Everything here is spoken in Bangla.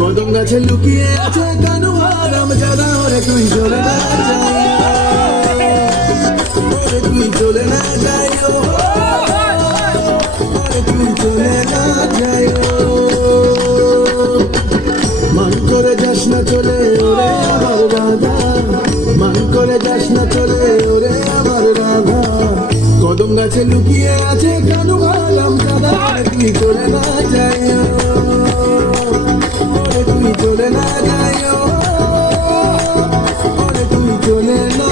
কদম গাছে লুকিয়ে আছে কানু হারাম জাদা, ওরে তুই চলে না যাই, ওরে তুই চলে না যাই, ওরে তুই চলে না যাই, মান করে যাস না চলে ওরে আমার রাধা, মান করে যাস না চলে ওরে আমার রাধা, কদম গাছে লুকিয়ে আছে কানু হারাম জাদা, ওরে তুই চলে না যাই, চলে না যাই, ওরে তুই চলে না